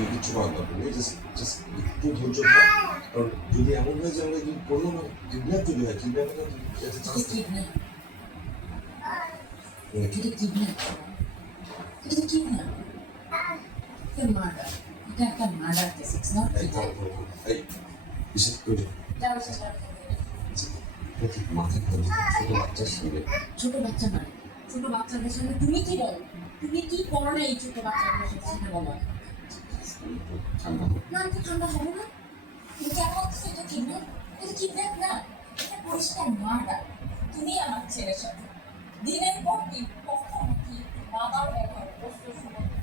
তুমি কিচ্ছু করার দরকার নেই, জাস্ট একটু ধৈর্য ধর। কারণ যদি এমন হয়ে যায় আমরা কিন্তু করলো না, কিডন্যাপ যদি হয়, কিডন্যাপটা চান্স নেই। এই বিশেষ করে মাথায় ছোট বাচ্চার সঙ্গে ছোট বাচ্চা মানে ছোট বাচ্চাদের সঙ্গে তুমি কি বলো? তুমি কি করো না এই ছোট বাচ্চাদের সাথে সেটা বলো। ঠান্ডা না আমি ঠান্ডা হবো না। তুমি কেন বলছো এটা কিডন্যাপ? এটা কিডন্যাপ না, এটা পরিষ্কার মার্ডার। তুমি আমার ছেলের সাথে দিনের পর দিন কখনো কি বাবার ব্যবহার করছো?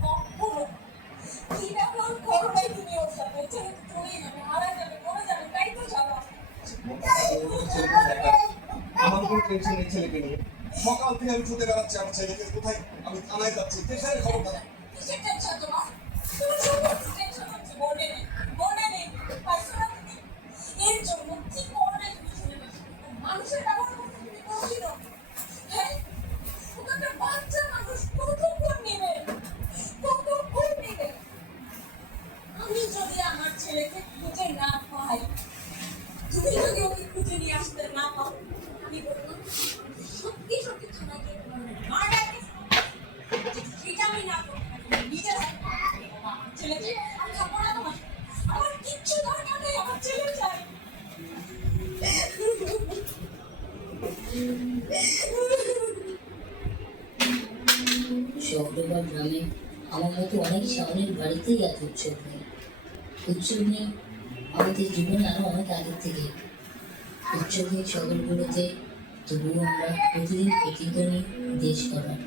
কখনো কি ব্যবহার করো নাই তুমি ওর সাথে? ছেলে তো চলেই যাবে, মারা যাবে, মরে যাবে, তাই তো জানো। আমার কোনো টেনশন নেই ছেলেকে নিয়ে। সকাল থেকে আমি ছুটে বেড়াচ্ছি আমার ছেলেকে, কোথায় আমি থানায় যাচ্ছি, স্টেশনের খবর দাও। কিসের টেনশন তোমার? তোমার সব টেনশন হচ্ছে মনে নেই, মনে নেই, পারছো না তুমি? এর জন্য কি করো নাই তুমি ছেলের সাথে? মানুষের ব্যবহার করতে তুমি কোনোদিন হ্যাঁ? ওটা একটা বাচ্চা মানুষ, কতক্ষণ নেবে, কতক্ষণ নেবে? আমি যদি আমার ছেলেকে খুঁজে না পাই, তুমি যদি ওকে খুঁজে নিয়ে আসতে না পারো, আমি বলবো সত্যি সত্যি থানাকে মার্ডার এটা আমি না করবো, নিজের আমার ছেলেকে আমি থাকবো না তোমার, আমার কিচ্ছু দরকার নেই, আমার ছেলে চাই। শহরে বা গ্রামে আমার মতো অনেক সামনের বাড়িতেই এত উৎসব নেই। উৎসব নেই আমাদের জীবনে আরো অনেক আগের থেকে। উৎসব নেই শহরগুলোতে, তবুও আমরা প্রতিদিন প্রতিদিনই দেশ করার।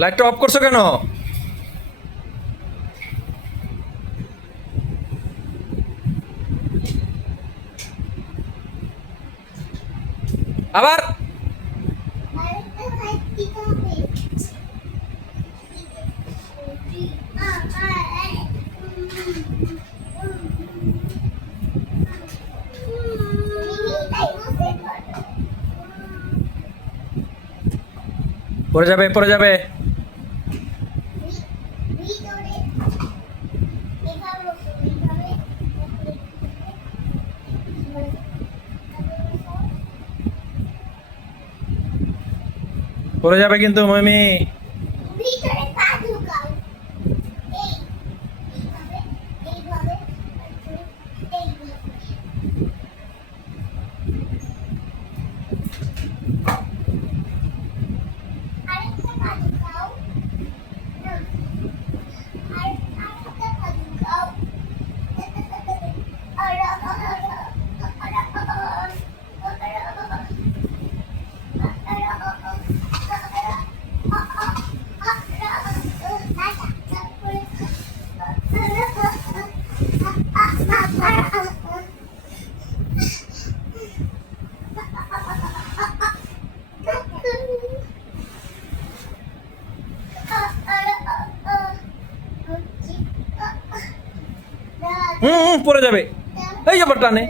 লাইটটা অফ করছো কেন? আবার পড়ে যাবে পড়ে যাবে। ভিতরে এভাবে বসো, এইভাবে পড়ে যাবে কিন্তু মিমি। ভিতরে পা ঢুকাও, এই এইভাবে এইভাবে এইভাবে আরেকটা পা ঢুকাও, আরেকটা পা ঢুকাও, পড়ে যাবে। এই যে টানে।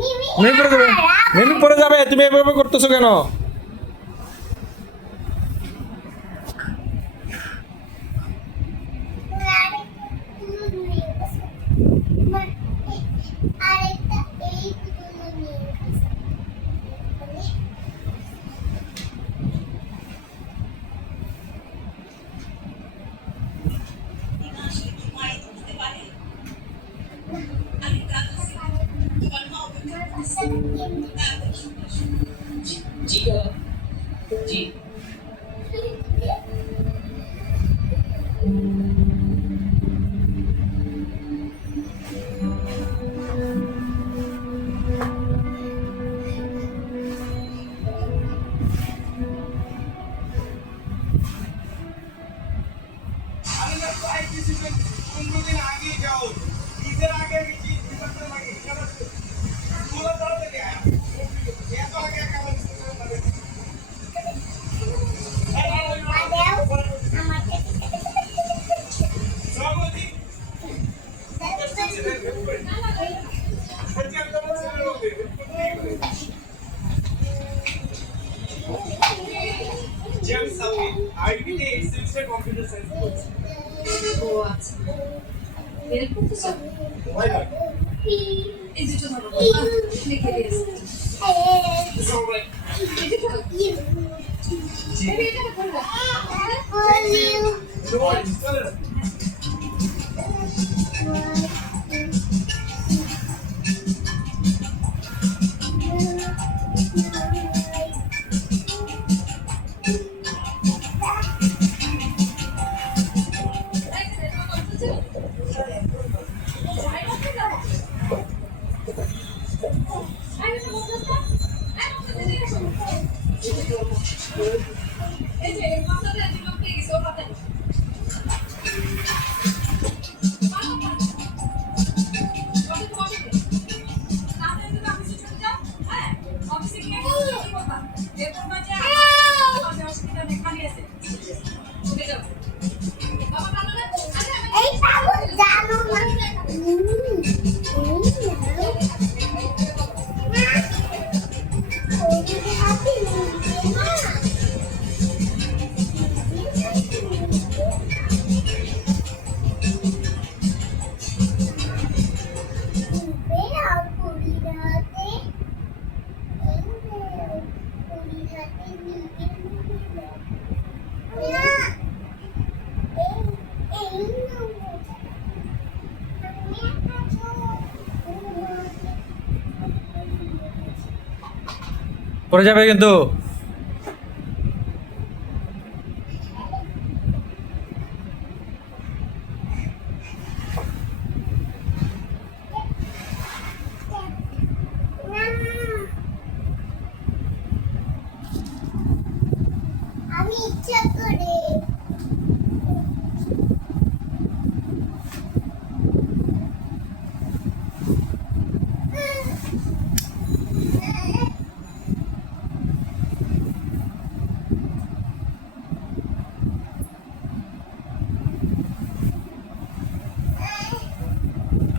মিমি পড়ে যাবে, মিমি পড়ে যাবে। তুমি এভাবে করতেছো কেন? আরেকটা এই দুটো নিয়ে আসলে কি মায়ের বুঝতে পারে? আমি তার কাছে তোমার মা অপেক্ষা করছে। তাড়াতাড়ি শুনে আসো। জি জি। আমি না ট্রাই দিছি যে 15 দিন আগে যাও ঈদের আগে গেছি ঈদের আগে কেন স্কুলে পড়া থেকে আয়া এত আগে কেমন স্কুলে পড়ে সবজি জেমস আমি আইবিতে 8 সেমিস্টার কম্পিউটার সায়েন্স করছি ও আচ্ছা। বের করতেছো? ভাই ভাই এই দুটো ধরো। লিখে দিয়েছি। সবাই এটা ধরো। বেবি এটা করবো। সবাই চলে I don't know. পড়ে যাবে কিন্তু। আমি ইচ্ছা করে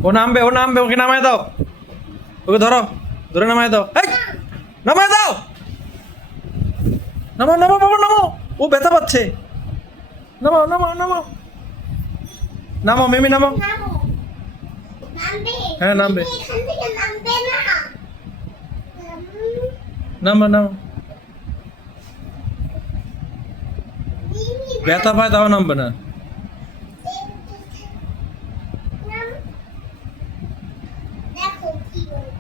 ও নামবে, ওকে নামায় দাও, ওকে ধরো, ধরে নামায় দাও, এই নামায় দাও, নামাও নামাও বাবা নামাও, ও ব্যথা পাচ্ছে, নামাও নামাও নামাও, নামাও মিমি নামাও। নামো নামবে হ্যাঁ, নামবে। তুমি এখান থেকে নামবে না নামাও নামাও, মিমি ব্যথা পায় তাও নামবে না। নাম দেখো কি বলে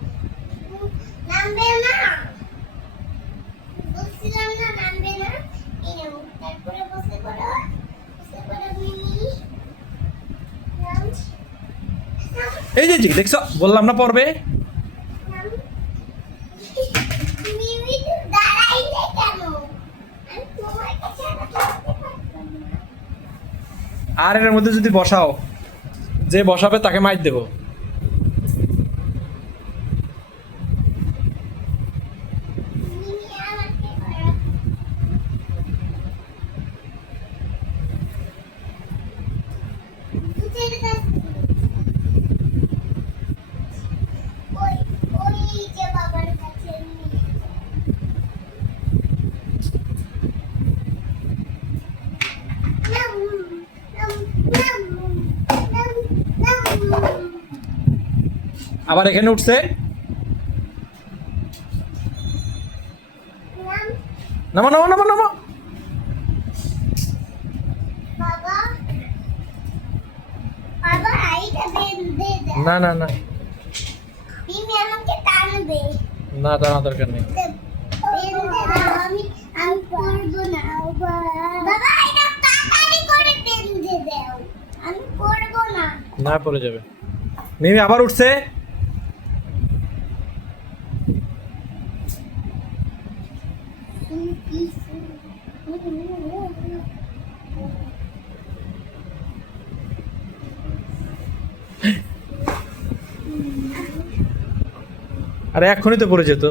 নামবে না বলছিলাম না নামবে না এই নাও তারপরে বসে পড়ো মিমি নাম এই যে দেখছো, বললাম না পড়বে। মিমি তো দাঁড়াইলে কেন আমি তোমার কাছে আর থাকতে পারবো না আর এর মধ্যে যদি বসাও, যে বসাবে তাকে মাইর দেবো। মিমি আমাকে করো দুধের কাছে ওই ওই যে বাবার কাছে নিয়ে নাম নাম নাম নাম নাম আবার এখানে উঠছে, নাম নামো নামো নামো নামো। বাবা বাবা আইটা বেঁধে দাও না না না মিমি আমাকে টানবে না, টানা দরকার নেই। বেঁধে দাও আমি করবো না বাবা এটা তাড়াতাড়ি করে বেঁধে দাও আমি করবো না না, পড়ে যাবে। মিমি আবার উঠছে, আরে এক্ষুনি তো পড়ে যেত।